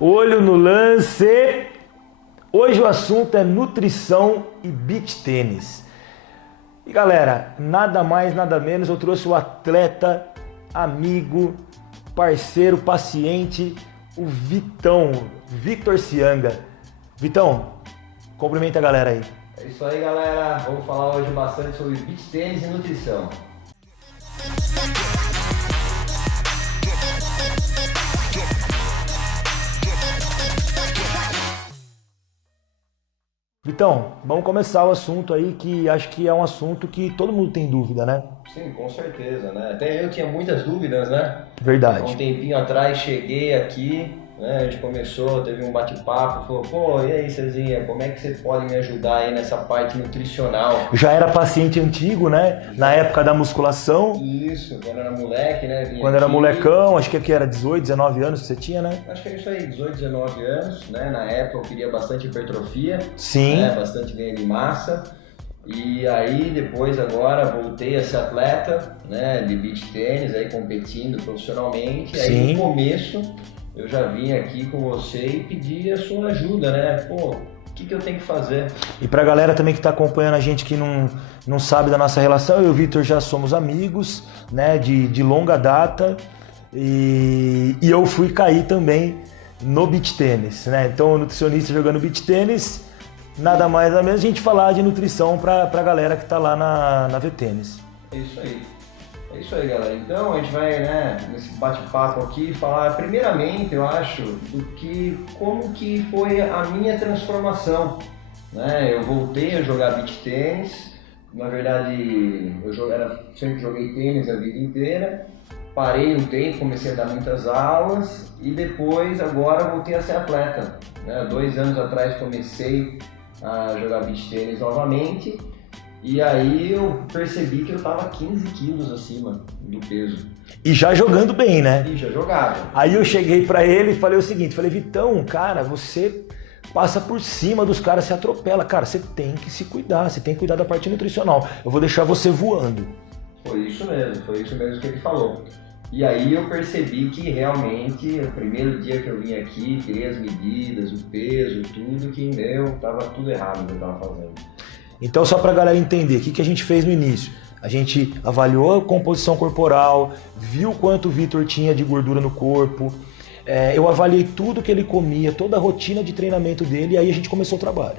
Olho no lance. Hoje o assunto é nutrição e beach tênis. E galera, nada mais, nada menos, eu trouxe o atleta, amigo, parceiro, paciente, o Vitão, Victor Cianga. Vitão, cumprimenta a galera aí. É isso aí, galera. Vamos falar hoje bastante sobre beach tênis e nutrição. Vitão, vamos começar o assunto aí, que acho que é um assunto que todo mundo tem dúvida, né? Sim, com certeza, né? Até eu tinha muitas dúvidas, né? Verdade. Há um tempinho atrás cheguei aqui, né? A gente começou, teve um bate-papo, falou, pô, e aí, Cezinha, como é que você pode me ajudar aí nessa parte nutricional? Já era paciente antigo, né? Na época da musculação. Isso, quando era moleque, né? Quando era molecão, acho que aqui era 18, 19 anos que você tinha, né? Acho que é isso aí, 18, 19 anos, né? Na época eu queria bastante hipertrofia, Sim. Né? Bastante ganho de massa. E aí depois agora voltei a ser atleta, né? De beach tênis, aí competindo profissionalmente. Sim. Aí no começo eu já vim aqui com você e pedi a sua ajuda, né? Pô, o que eu tenho que fazer? E pra galera também que tá acompanhando a gente que não sabe da nossa relação, eu e o Victor já somos amigos, né? De longa data. E eu fui cair também no beach tênis, né? Então, o nutricionista jogando beach tênis, nada mais nada menos a gente falar de nutrição pra galera que tá lá na V-Tênis. É isso aí. É isso aí, galera. Então a gente vai, né, nesse bate-papo aqui, falar primeiramente, eu acho, como que foi a minha transformação, né? Eu voltei a jogar beach tênis. Na verdade, sempre joguei tênis a vida inteira. Parei um tempo, comecei a dar muitas aulas e depois, agora, voltei a ser atleta, né? 2 anos atrás comecei a jogar beach tênis novamente. E aí eu percebi que eu tava 15 quilos acima do peso. E já jogando bem, né? E já jogava. Aí eu cheguei pra ele e falei o seguinte, Vitão, cara, você passa por cima dos caras, se atropela. Cara, você tem que se cuidar, você tem que cuidar da parte nutricional. Eu vou deixar você voando. Foi isso mesmo que ele falou. E aí eu percebi que realmente, o primeiro dia que eu vim aqui, tirei as medidas, o peso, tudo, que, tava tudo errado o que eu tava fazendo. Então, só pra galera entender, o que a gente fez no início? A gente avaliou a composição corporal, viu quanto o Victor tinha de gordura no corpo, eu avaliei tudo que ele comia, toda a rotina de treinamento dele, e aí a gente começou o trabalho.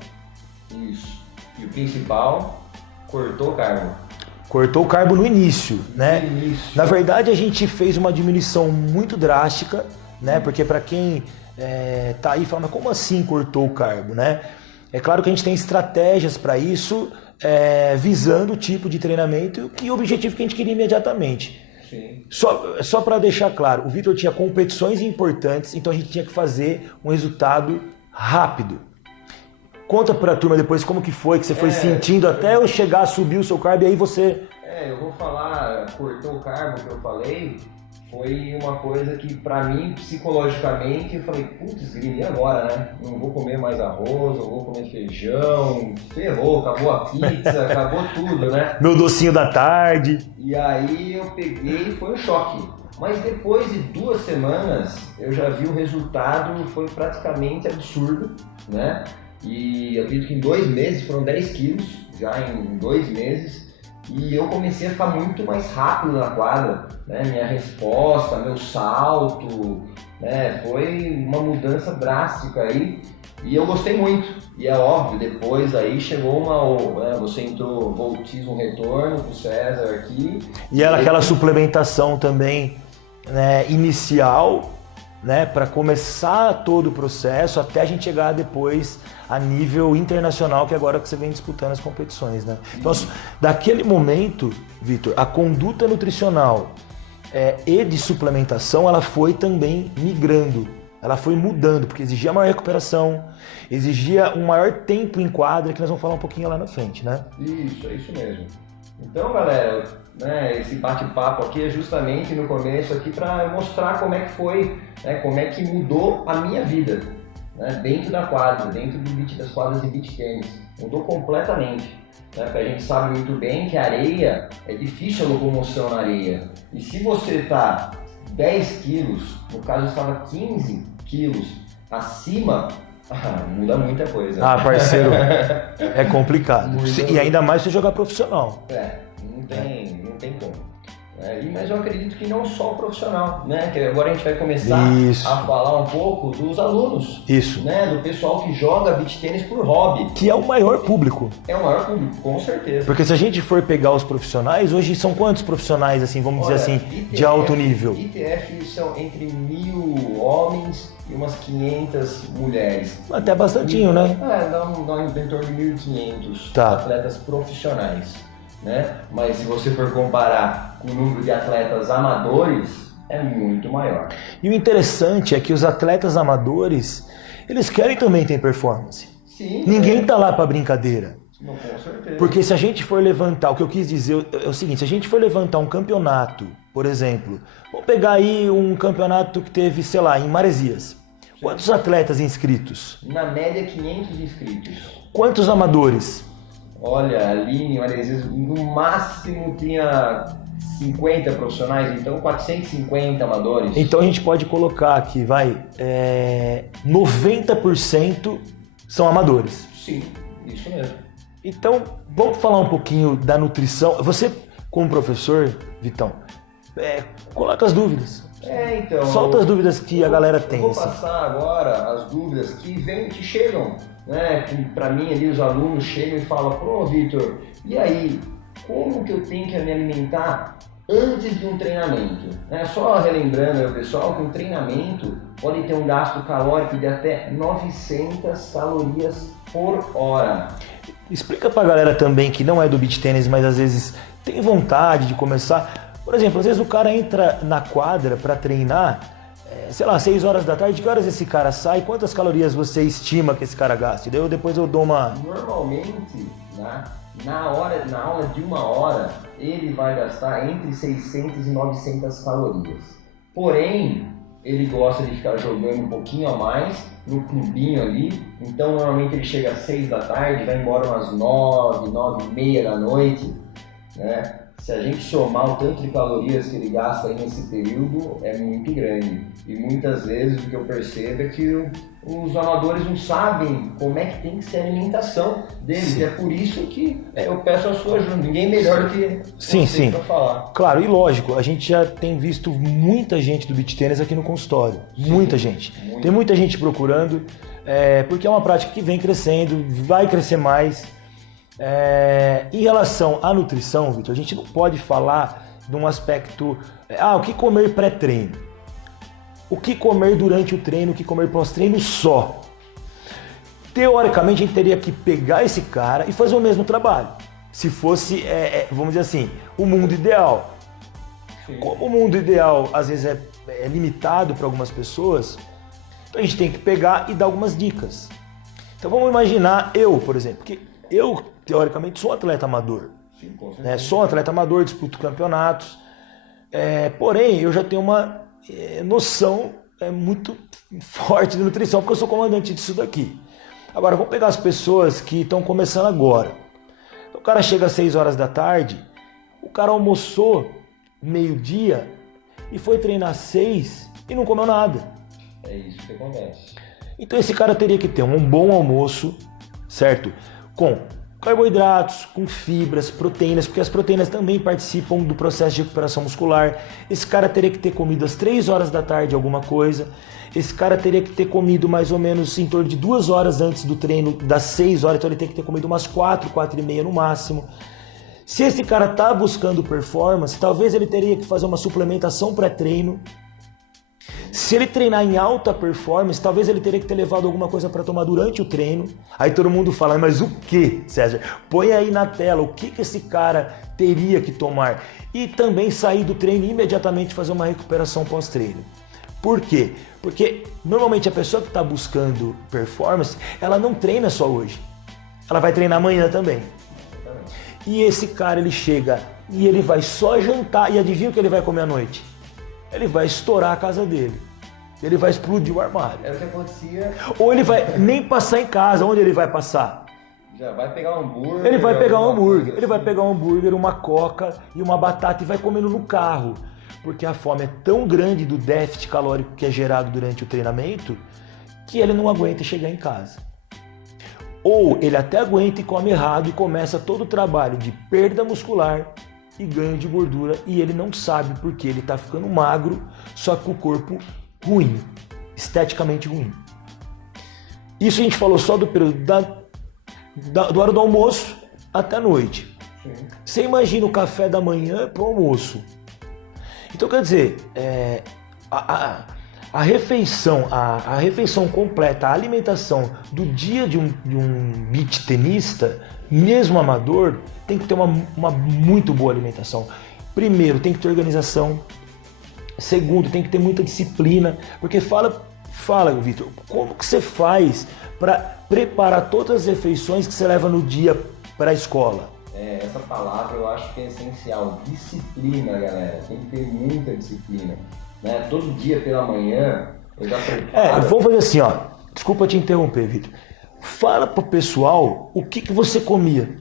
Isso. E o principal, cortou o carbo. Cortou o carbo no início, né? No início. Na verdade, a gente fez uma diminuição muito drástica, né? Porque para quem tá aí fala, mas como assim cortou o carbo, né? É claro que a gente tem estratégias para isso, visando o tipo de treinamento e o objetivo que a gente queria imediatamente. Sim. Só para deixar claro, o Victor tinha competições importantes, então a gente tinha que fazer um resultado rápido. Conta para a turma depois como que foi que você foi sentindo até eu chegar a subir o seu carbo e aí você... Eu vou falar, cortou o carbo que eu falei, foi uma coisa que pra mim, psicologicamente, eu falei, putz, e agora, né? Não vou comer mais arroz, não vou comer feijão, ferrou, acabou a pizza, acabou tudo, né? Meu docinho da tarde. E aí eu peguei e foi um choque. Mas depois de 2 semanas, eu já vi o resultado, foi praticamente absurdo, né? E eu acredito que em 2 meses, foram 10 quilos, já em 2 meses. E eu comecei a ficar muito mais rápido na quadra, né? Minha resposta, meu salto, né? Foi uma mudança drástica aí e eu gostei muito. E é óbvio, depois aí chegou você entrou, fiz um retorno com o César aqui. E era aquela suplementação também, né, inicial, né, para começar todo o processo até a gente chegar depois a nível internacional, que agora que você vem disputando as competições, né? Então, daquele momento, Victor, a conduta nutricional e de suplementação, ela foi também migrando, ela foi mudando, porque exigia maior recuperação, exigia um maior tempo em quadra, que nós vamos falar um pouquinho lá na frente, né? Isso, é isso mesmo. Então, galera, né, esse bate-papo aqui é justamente no começo aqui para mostrar como é que foi, né, como é que mudou a minha vida, né, dentro da quadra, dentro das quadras de beach tênis. Mudou completamente, né, porque a gente sabe muito bem que a areia, é difícil a locomoção na areia. E se você está 10 quilos, no caso eu estava 15 quilos, acima, muda muita coisa. Ah, parceiro, é complicado. E ainda mais se jogar profissional. Não tem como. Mas eu acredito que não só o profissional, né? Que agora a gente vai começar a falar um pouco dos alunos. Isso. Né? Do pessoal que joga beach tênis por hobby. Que é o maior público. É o maior público, com certeza. Porque se a gente for pegar os profissionais, hoje são quantos profissionais, assim, vamos dizer assim, ITF, de alto nível? ITF são entre 1.000 homens e umas 500 mulheres. Até bastantinho, né? Dá em torno de 1.500 atletas profissionais. Né? Mas se você for comparar com o número de atletas amadores, é muito maior. E o interessante é que os atletas amadores, eles querem também ter performance. Sim. Ninguém tá lá para brincadeira. Não, com certeza. Porque se a gente for levantar, o que eu quis dizer é o seguinte, se a gente for levantar um campeonato, por exemplo, vamos pegar aí um campeonato que teve, sei lá, em Maresias. Sim. Quantos atletas inscritos? Na média, 500 inscritos. Quantos amadores? Olha, ali em Maresias, no máximo tinha 50 profissionais, então 450 amadores. Então a gente pode colocar aqui, 90% são amadores. Sim, isso mesmo. Então, vamos falar um pouquinho da nutrição. Você, como professor, Vitão, coloca as dúvidas. Então... Solta as dúvidas que a galera tem. Eu vou passar agora as dúvidas que chegam. Né, que para mim ali os alunos chegam e falam: pô, Vitor, e aí, como que eu tenho que me alimentar antes de um treinamento? Só relembrando ao pessoal que um treinamento pode ter um gasto calórico de até 900 calorias por hora. Explica pra galera também que não é do beach tênis, mas às vezes tem vontade de começar. Por exemplo, às vezes o cara entra na quadra para treinar, sei lá, 6 horas da tarde, que horas esse cara sai? Quantas calorias você estima que esse cara gaste? Depois eu dou uma... Normalmente, na aula de 1 hora, ele vai gastar entre 600 e 900 calorias. Porém, ele gosta de ficar jogando um pouquinho a mais no clubinho ali. Então, normalmente ele chega às 6 da tarde, vai embora umas 9, 9h30 da noite, né? Se a gente somar o tanto de calorias que ele gasta aí nesse período, é muito grande. E muitas vezes o que eu percebo é que os amadores não sabem como é que tem que ser a alimentação deles. Sim. E é por isso que eu peço a sua ajuda. Ninguém melhor do que você para falar. Claro, e lógico, a gente já tem visto muita gente do beach tênis aqui no consultório. Sim, muita gente. Tem muita gente procurando, porque é uma prática que vem crescendo, vai crescer mais. Em relação à nutrição, Vitor, a gente não pode falar de um aspecto, o que comer pré-treino, o que comer durante o treino, o que comer pós-treino só. Teoricamente a gente teria que pegar esse cara e fazer o mesmo trabalho, se fosse, vamos dizer assim, o mundo ideal. Sim. Como o mundo ideal às vezes é limitado para algumas pessoas, então a gente tem que pegar e dar algumas dicas. Então vamos imaginar por exemplo, que eu teoricamente sou um atleta amador. Sim, com certeza. Sou um atleta amador, disputo campeonatos, porém eu já tenho uma noção muito forte de nutrição, porque eu sou comandante disso daqui. Agora vamos pegar as pessoas que estão começando agora. Então, o cara chega às 6 horas da tarde, o cara almoçou meio-dia e foi treinar às 6 e não comeu nada. É isso que acontece. Então esse cara teria que ter um bom almoço, certo? Com carboidratos, com fibras, proteínas, porque as proteínas também participam do processo de recuperação muscular. Esse cara teria que ter comido às 3 horas da tarde alguma coisa. Esse cara teria que ter comido mais ou menos em torno de 2 horas antes do treino, das 6 horas, então ele tem que ter comido umas 4, 4h30 no máximo. Se esse cara está buscando performance, talvez ele teria que fazer uma suplementação pré-treino. Se ele treinar em alta performance, talvez ele teria que ter levado alguma coisa para tomar durante o treino. Aí todo mundo fala, mas o que, César? Põe aí na tela o que esse cara teria que tomar. E também sair do treino e imediatamente fazer uma recuperação pós-treino. Por quê? Porque normalmente a pessoa que está buscando performance, ela não treina só hoje. Ela vai treinar amanhã também. E esse cara, ele chega e ele vai só jantar. E adivinha o que ele vai comer à noite? Ele vai estourar a casa dele. Ele vai explodir o armário. Era o que acontecia. Ou ele vai nem passar em casa. Onde ele vai passar? Já vai pegar um hambúrguer. Ele vai pegar um hambúrguer. Ele vai pegar um hambúrguer, uma coca e uma batata e vai comendo no carro. Porque a fome é tão grande do déficit calórico que é gerado durante o treinamento que ele não aguenta chegar em casa. Ou ele até aguenta e come errado e começa todo o trabalho de perda muscular e ganho de gordura e ele não sabe porque ele está ficando magro, só que com o corpo ruim, esteticamente ruim. Isso a gente falou só do período do hora do almoço até a noite. Sim. Você imagina o café da manhã para o almoço. Então quer dizer, a refeição completa, a alimentação do dia de um beach tenista, mesmo amador, tem que ter uma muito boa alimentação. Primeiro, tem que ter organização. Segundo, tem que ter muita disciplina. Porque fala, Vitor, como que você faz para preparar todas as refeições que você leva no dia para a escola? Essa palavra eu acho que é essencial. Disciplina, galera. Tem que ter muita disciplina. Né? Todo dia pela manhã eu já preparo. Vamos fazer assim, ó. Desculpa te interromper, Vitor. Fala pro pessoal o que você comia.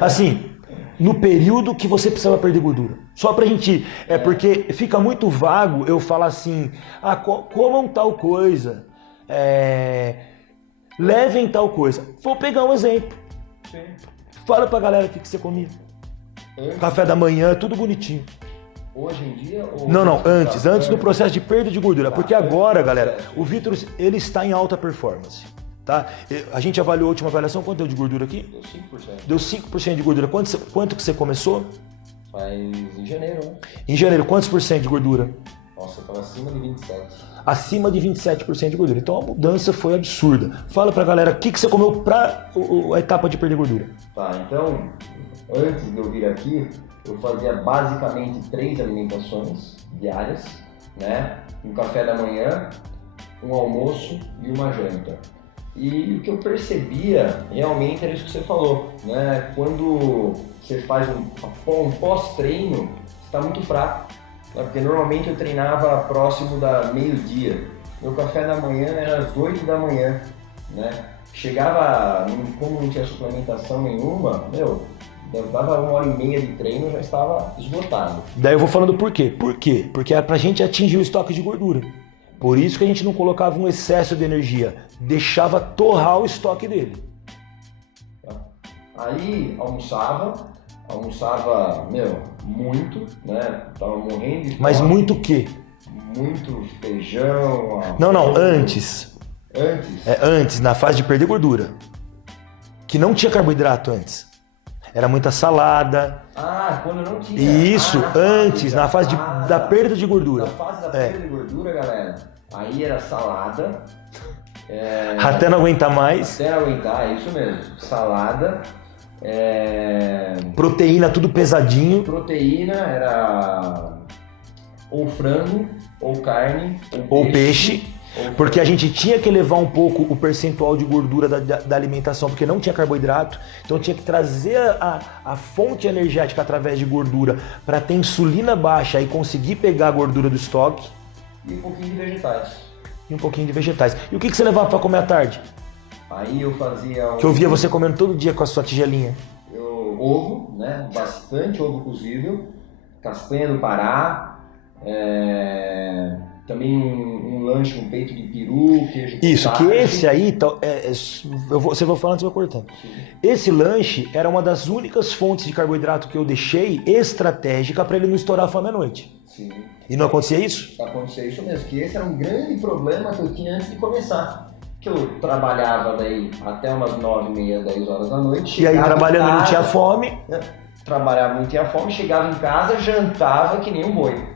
Assim, no período que você precisava perder gordura. Só pra gente... Porque fica muito vago eu falar assim, comam tal coisa, levem tal coisa. Vou pegar um exemplo. Sim. Fala pra galera o que você comia. Café da manhã, tudo bonitinho. Hoje em dia? Ou não, antes do processo de perda de gordura. Porque agora, galera, o Vitor, ele está em alta performance. Tá? A gente avaliou a última avaliação, quanto deu de gordura aqui? Deu 5%. Deu 5% de gordura. Quanto que você começou? Faz em janeiro, né? Em janeiro, quantos por cento de gordura? Nossa, eu estava acima de 27%. Acima de 27% de gordura. Então a mudança foi absurda. Fala pra galera o que você comeu pra a etapa de perder gordura. Tá, então, antes de eu vir aqui, eu fazia basicamente 3 alimentações diárias, né? Um café da manhã, um almoço e uma janta. E o que eu percebia realmente era isso que você falou, né? Quando você faz um pós-treino, você está muito fraco, né? Porque normalmente eu treinava próximo da meio-dia. Meu café da manhã era às 8 da manhã, né? Chegava, como não tinha suplementação nenhuma, dava 1h30 de treino, já estava esgotado. Daí eu vou falando por quê? Por quê? Porque era pra gente atingir o estoque de gordura. Por isso que a gente não colocava um excesso de energia, deixava torrar o estoque dele. Aí almoçava, muito, né? Tava morrendo de fome. Mas muito o quê? Muito feijão. Não, antes. Antes? Antes, na fase de perder gordura. Que não tinha carboidrato antes. Era muita salada. Quando não tinha. Isso, na fase da perda de gordura. Na fase da perda de gordura, galera, aí era salada. Até não aguentar mais. Até não aguentar, é isso mesmo. Salada. Proteína, tudo pesadinho. Proteína era ou frango, ou carne, ou peixe. Porque a gente tinha que elevar um pouco o percentual de gordura da alimentação, porque não tinha carboidrato, então tinha que trazer a fonte energética através de gordura para ter insulina baixa e conseguir pegar a gordura do estoque. E um pouquinho de vegetais. E o que você levava para comer à tarde? Aí eu fazia... Que eu via você comendo todo dia com a sua tigelinha. Ovo, né? Bastante ovo cozido, castanha do Pará, também um lanche, um peito de peru, queijo com Isso, tarde. que esse aí, você vai falando, você vai cortando. Sim. Esse lanche era uma das únicas fontes de carboidrato que eu deixei estratégica para ele não estourar a fome à noite. Sim. E não acontecia isso? Acontecia isso mesmo, que esse era um grande problema que eu tinha antes de começar. Que eu trabalhava daí até umas 9h30, 10 horas da noite. E aí trabalhando não tinha fome. Trabalhava, não tinha fome, chegava em casa, jantava que nem um boi.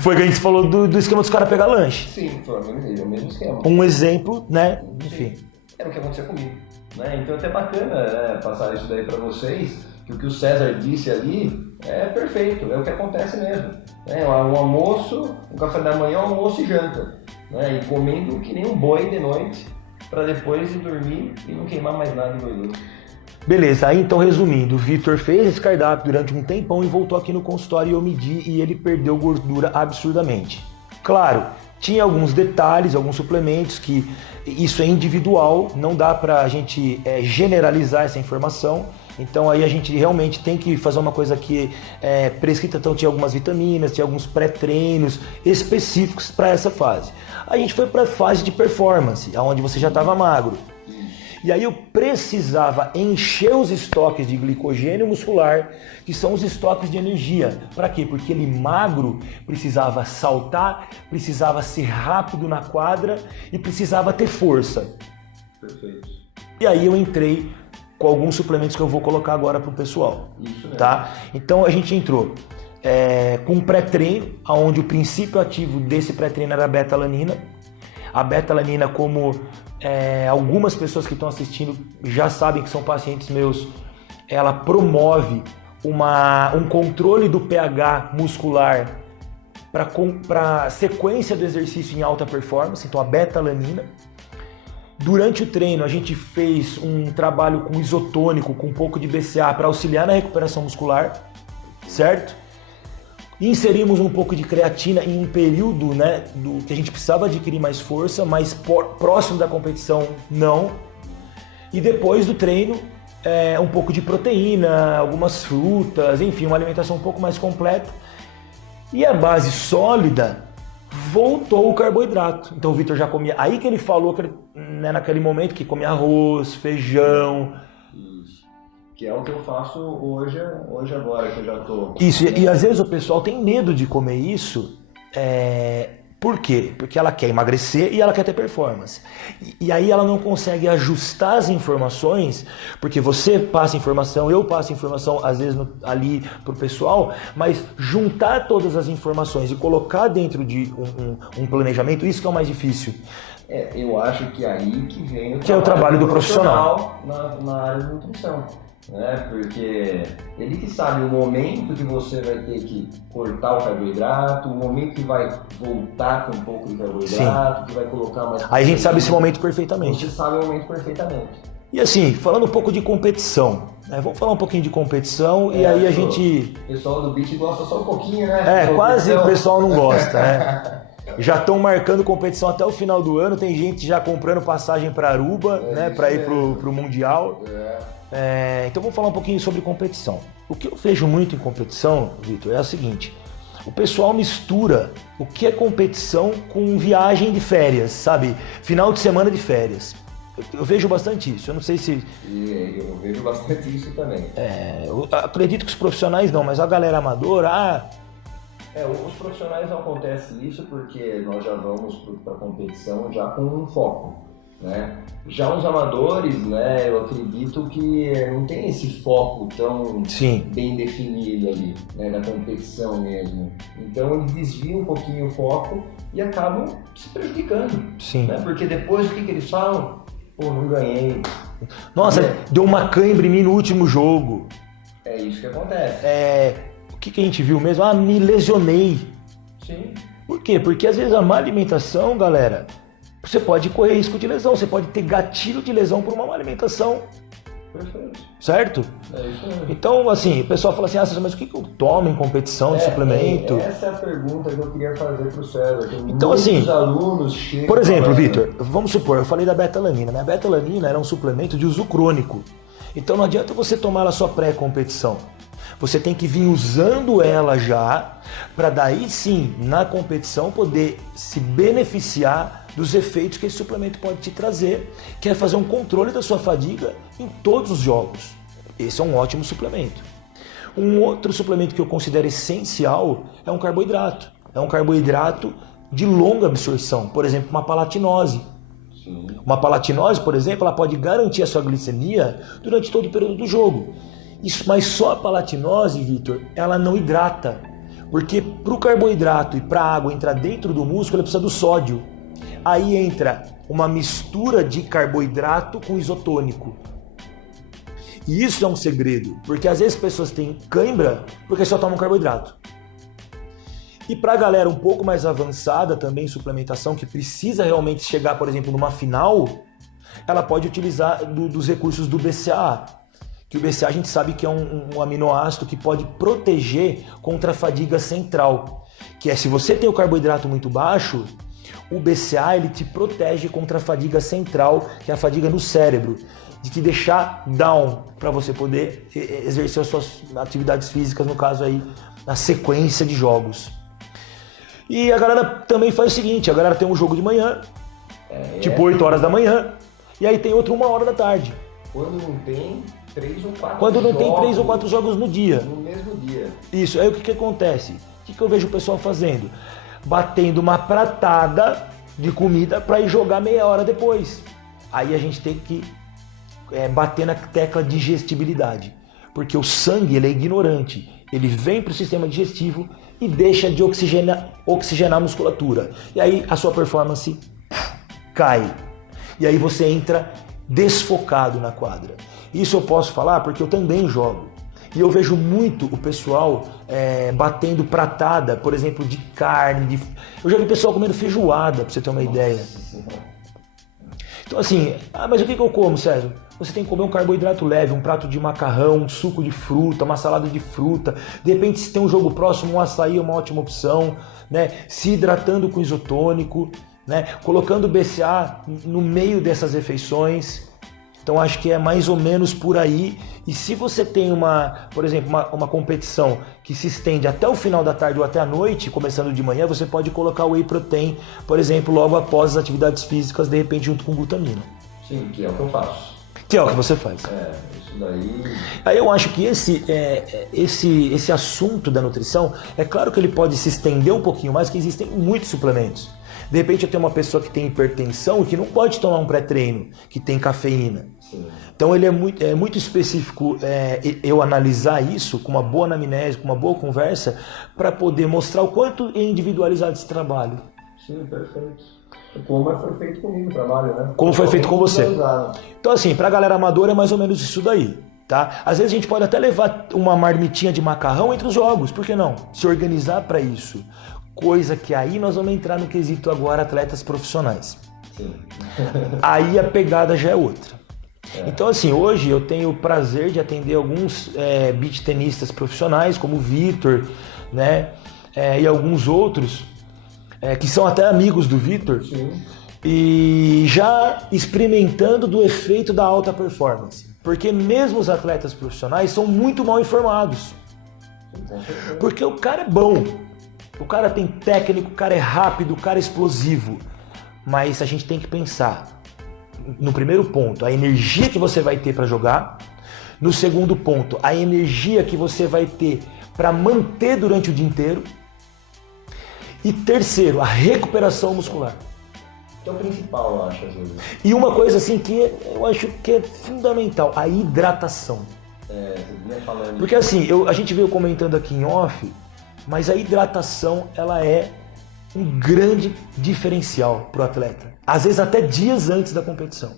Foi que a gente falou do esquema dos caras pegar lanche. Sim, foi o mesmo esquema. Um exemplo, né? Enfim. Era o que acontecia comigo. Né? Então é até bacana passar isso daí para vocês, que o que o César disse ali é perfeito, é o que acontece mesmo. Né? Um almoço, um café da manhã, um almoço e janta. Né? E comendo que nem um boi de noite, para depois ir dormir e não queimar mais nada de gordura. Beleza, aí então resumindo, o Vitor fez esse cardápio durante um tempão e voltou aqui no consultório e eu medi e ele perdeu gordura absurdamente. Claro, tinha alguns detalhes, alguns suplementos que isso é individual, não dá pra gente generalizar essa informação, Então aí a gente realmente tem que fazer uma coisa que é prescrita, então tinha algumas vitaminas, tinha alguns pré-treinos específicos para essa fase. A gente foi para a fase de performance, onde você já estava magro. E aí eu precisava encher os estoques de glicogênio muscular, que são os estoques de energia. Para quê? Porque ele magro precisava saltar, precisava ser rápido na quadra e precisava ter força. Perfeito. E aí eu entrei com alguns suplementos que eu vou colocar agora para o pessoal. Isso mesmo. Tá? Então a gente entrou com um pré-treino, onde o princípio ativo desse pré-treino era a beta-alanina. A beta-alanina, como algumas pessoas que estão assistindo já sabem que são pacientes meus, ela promove um controle do pH muscular para sequência do exercício em alta performance, então a beta-alanina. Durante o treino a gente fez um trabalho com isotônico, com um pouco de BCA para auxiliar na recuperação muscular, certo? Inserimos um pouco de creatina em um período, né, do que a gente precisava adquirir mais força, mas próximo da competição não. E depois do treino, um pouco de proteína, algumas frutas, enfim, uma alimentação um pouco mais completa. E a base sólida, voltou o carboidrato. Então o Vitor já comia, aí que ele falou que ele, né, naquele momento que comia arroz, feijão. Que é o que eu faço hoje agora, que eu já tô... Isso, e às vezes o pessoal tem medo de comer isso, por quê? Porque ela quer emagrecer e ela quer ter performance. E aí ela não consegue ajustar as informações, porque você passa informação, eu passo informação, às vezes ali pro pessoal, mas juntar todas as informações e colocar dentro de um planejamento, isso que é o mais difícil. Eu acho que aí que vem o trabalho do profissional na área de nutrição. Né? Porque ele que sabe o momento que você vai ter que cortar o carboidrato, o momento que vai voltar com um pouco de carboidrato, sim, que vai colocar mais... Aí a gente sabe esse momento perfeitamente. Você sabe o momento perfeitamente. E assim, falando um pouco de competição, né? Vamos falar um pouquinho de competição e aí a gente... O pessoal do beat gosta só um pouquinho, né? Quase o pessoal não gosta, né? Já estão marcando competição até o final do ano, tem gente já comprando passagem para Aruba, né? Para ir pro Mundial. Então vamos falar um pouquinho sobre competição. O que eu vejo muito em competição, Vitor, é o seguinte: o pessoal mistura o que é competição com viagem de férias, sabe? Final de semana de férias. Eu vejo bastante isso, eu não sei se... Eu vejo bastante isso também. Eu acredito que os profissionais não, mas a galera amadora... Os profissionais não acontece isso porque nós já vamos para a competição já com um foco. Né? Já os amadores, né, eu acredito que não tem esse foco tão sim, bem definido ali, né, na competição mesmo. Então eles desviam um pouquinho o foco e acabam se prejudicando. Sim. Né? Porque depois o que eles falam? Pô, não ganhei. Nossa, deu uma cãibra em mim no último jogo. É isso que acontece. O que a gente viu mesmo? Me lesionei. Sim. Por quê? Porque às vezes a má alimentação, galera, você pode correr risco de lesão, você pode ter gatilho de lesão por uma má alimentação. Perfeito. Certo? É isso mesmo. Então, assim, o pessoal fala assim, mas o que eu tomo em competição de suplemento? Essa é a pergunta que eu queria fazer pro César. Então, assim, alunos chegam... Por exemplo, Vitor, vamos supor, eu falei da beta-alanina, né? A beta-alanina era um suplemento de uso crônico. Então não adianta você tomar ela só pré-competição. Você tem que vir usando ela já, para daí sim, na competição, poder se beneficiar dos efeitos que esse suplemento pode te trazer, que é fazer um controle da sua fadiga em todos os jogos. Esse é um ótimo suplemento. Um outro suplemento que eu considero essencial é um carboidrato. É um carboidrato de longa absorção, por exemplo, uma palatinose. Sim. Uma palatinose, por exemplo, ela pode garantir a sua glicemia durante todo o período do jogo. Mas só a palatinose, Vitor, ela não hidrata. Porque para o carboidrato e para a água entrar dentro do músculo, ela precisa do sódio. Aí entra uma mistura de carboidrato com isotônico. E isso é um segredo, porque às vezes as pessoas têm cãibra porque só tomam carboidrato. E para a galera um pouco mais avançada também em suplementação, que precisa realmente chegar, por exemplo, numa final, ela pode utilizar dos recursos do BCAA. Que o BCAA a gente sabe que é um aminoácido que pode proteger contra a fadiga central. Que é se você tem o carboidrato muito baixo, o BCA ele te protege contra a fadiga central, que é a fadiga no cérebro, de te deixar down para você poder exercer as suas atividades físicas, no caso aí, na sequência de jogos. E a galera também faz o seguinte, a galera tem um jogo de manhã, tipo 8 horas da manhã, e aí tem outro 1 hora da tarde. Quando não tem 3 ou 4 Quando não jogos, tem 3 ou 4 jogos no dia. no mesmo dia. Isso, aí o que acontece? O que eu vejo o pessoal fazendo? Batendo uma pratada de comida para ir jogar meia hora depois. Aí a gente tem que bater na tecla digestibilidade, porque o sangue ele é ignorante, ele vem para o sistema digestivo e deixa de oxigenar a musculatura, e aí a sua performance cai, e aí você entra desfocado na quadra. Isso eu posso falar porque eu também jogo, e eu vejo muito o pessoal batendo pratada, por exemplo, de carne, eu já vi o pessoal comendo feijoada, para você ter uma ideia. Então assim, mas o que eu como, César? Você tem que comer um carboidrato leve, um prato de macarrão, um suco de fruta, uma salada de fruta. De repente, se tem um jogo próximo, um açaí é uma ótima opção, né? Se hidratando com isotônico, né? Colocando BCA no meio dessas refeições. Então acho que é mais ou menos por aí. E se você tem por exemplo, uma competição que se estende até o final da tarde ou até a noite, começando de manhã, você pode colocar o whey protein, por exemplo, logo após as atividades físicas, de repente junto com glutamina. Sim, que é o que eu faço. Que é o que você faz. Isso daí... Aí eu acho que esse assunto da nutrição, é claro que ele pode se estender um pouquinho mais, que existem muitos suplementos. De repente eu tenho uma pessoa que tem hipertensão e que não pode tomar um pré-treino, que tem cafeína. Sim. Então ele é muito específico eu analisar isso com uma boa anamnese, com uma boa conversa, para poder mostrar o quanto é individualizado esse trabalho. Sim, perfeito. Como foi feito comigo o trabalho, né? Como foi feito com você. Então assim, pra galera amadora é mais ou menos isso daí, tá? Às vezes a gente pode até levar uma marmitinha de macarrão entre os jogos, por que não? Se organizar para isso. Coisa que aí nós vamos entrar no quesito agora atletas profissionais. Sim. Aí a pegada já é outra. Então assim, hoje eu tenho o prazer de atender alguns beach tenistas profissionais, como o Vitor, né? E alguns outros, que são até amigos do Vitor, e já experimentando do efeito da alta performance. Porque mesmo os atletas profissionais são muito mal informados. Porque o cara é bom, o cara tem técnico, o cara é rápido, o cara é explosivo. Mas a gente tem que pensar, no primeiro ponto, a energia que você vai ter para jogar. No segundo ponto, a energia que você vai ter para manter durante o dia inteiro. E terceiro, a recuperação muscular. Que é o principal, eu acho, às vezes. E uma coisa assim que eu acho que é fundamental, a hidratação. Você vinha falando. Porque assim, a gente veio comentando aqui em off, mas a hidratação, ela é um grande diferencial para o atleta. Às vezes até dias antes da competição.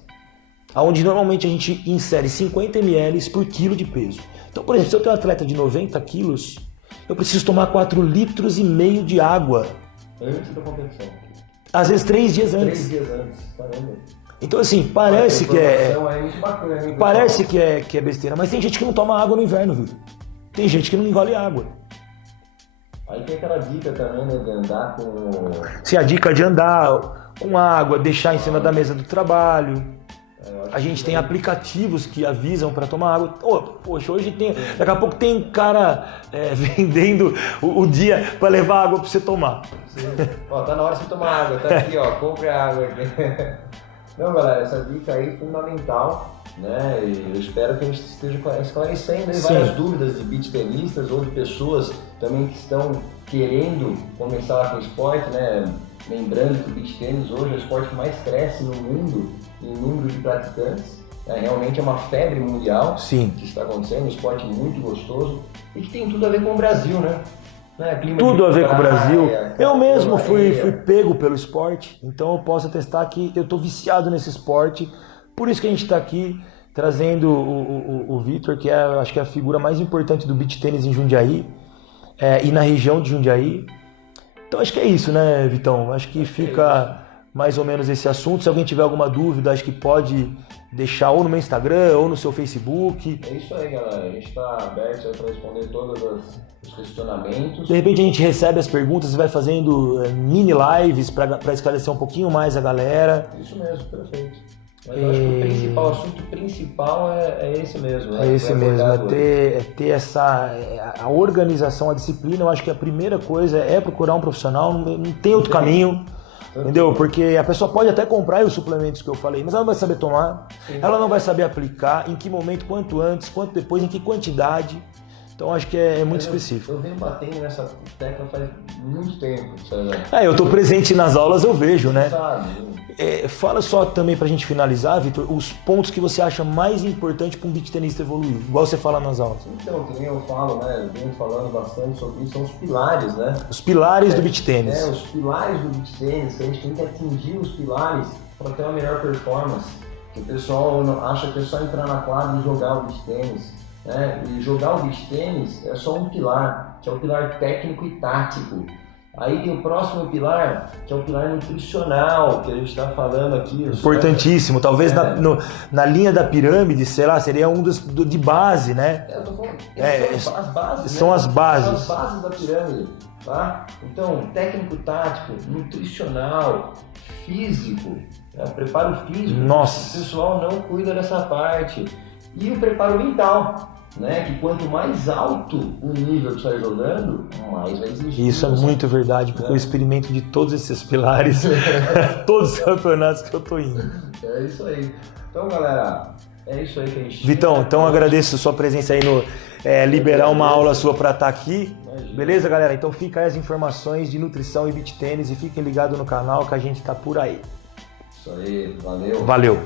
Onde normalmente a gente insere 50 ml por quilo de peso. Então, por exemplo, se eu tenho um atleta de 90 quilos, eu preciso tomar 4,5 litros de água. Antes da competição. Às vezes 3 dias antes. 3 dias antes, caramba. Então assim, parece que é muito bacana, hein, parece que é besteira, mas tem gente que não toma água no inverno, viu? Tem gente que não engole água. Aí tem aquela dica também, né, de andar com... Sim, a dica de andar com água, deixar em cima da mesa do trabalho. A gente tem aplicativos que avisam para tomar água. Poxa, hoje tem... Daqui a pouco tem cara vendendo o dia para levar água para você tomar. Sim. Tá na hora de você tomar água. Tá aqui, compre a água aqui. Não, galera, essa dica aí é fundamental, né? E eu espero que a gente esteja esclarecendo aí várias dúvidas de beach tenistas ou de pessoas também que estão querendo começar com o esporte, né? Lembrando que o beach tênis hoje é o esporte que mais cresce no mundo em número de praticantes. Realmente é uma febre mundial. Sim. Que está acontecendo, um esporte muito gostoso e que tem tudo a ver com o Brasil, né? Tudo a ver com o Brasil. Eu mesmo fui pego pelo esporte, então eu posso atestar que eu estou viciado nesse esporte. Por isso que a gente está aqui trazendo o Vitor, que acho que é a figura mais importante do beach tênis em Jundiaí e na região de Jundiaí. Então acho que é isso, né, Vitão? Acho que fica mais ou menos esse assunto. Se alguém tiver alguma dúvida, acho que pode deixar ou no meu Instagram ou no seu Facebook. É isso aí, galera. A gente está aberto para responder todos os questionamentos. De repente a gente recebe as perguntas e vai fazendo mini lives para esclarecer um pouquinho mais a galera. Isso mesmo, perfeito. Mas eu acho que o assunto principal é esse mesmo. Né? É esse mesmo, ter a organização, a disciplina. Eu acho que a primeira coisa é procurar um profissional, não tem outro caminho. Entendeu? Porque a pessoa pode até comprar os suplementos que eu falei, mas ela não vai saber tomar, ela não vai saber aplicar, em que momento, quanto antes, quanto depois, em que quantidade. Então acho que é muito específico. Eu venho batendo nessa tecla faz muito tempo, sabe? Eu estou presente nas aulas, eu vejo, né? Sabe? Fala só também pra gente finalizar, Vitor, os pontos que você acha mais importante para um beach tenista evoluir, igual você fala nas aulas. Então, que nem eu falo, né? Eu venho falando bastante sobre isso, são os pilares, né? Os pilares do beach tênis. Os pilares do beach tênis, que a gente tem que atingir os pilares para ter uma melhor performance. Que o pessoal acha que é só entrar na quadra e jogar o beach tênis. Né? E jogar o beach tênis é só um pilar, que é o pilar técnico e tático. Aí tem o próximo pilar, que é o pilar nutricional, que a gente está falando aqui. Importantíssimo, talvez na linha da pirâmide, sei lá, seria um de base, né? Eu tô falando, as bases, são né? as bases. São as bases da pirâmide, tá? Então, técnico tático, nutricional, físico, preparo físico. Nossa. O pessoal não cuida dessa parte. E o preparo mental. Né? Que quanto mais alto o nível que você está jogando, mais vai exigir. Isso é muito verdade, porque eu experimento de todos esses pilares, todos os campeonatos que eu tô indo. É isso aí. Então, galera, é isso aí que a gente... Vitão, então agradeço a sua presença aí no liberar uma aula sua para estar aqui. Imagina. Beleza, galera? Então fica aí as informações de nutrição e beach tênis e fiquem ligados no canal que a gente tá por aí. Isso aí, valeu. Valeu.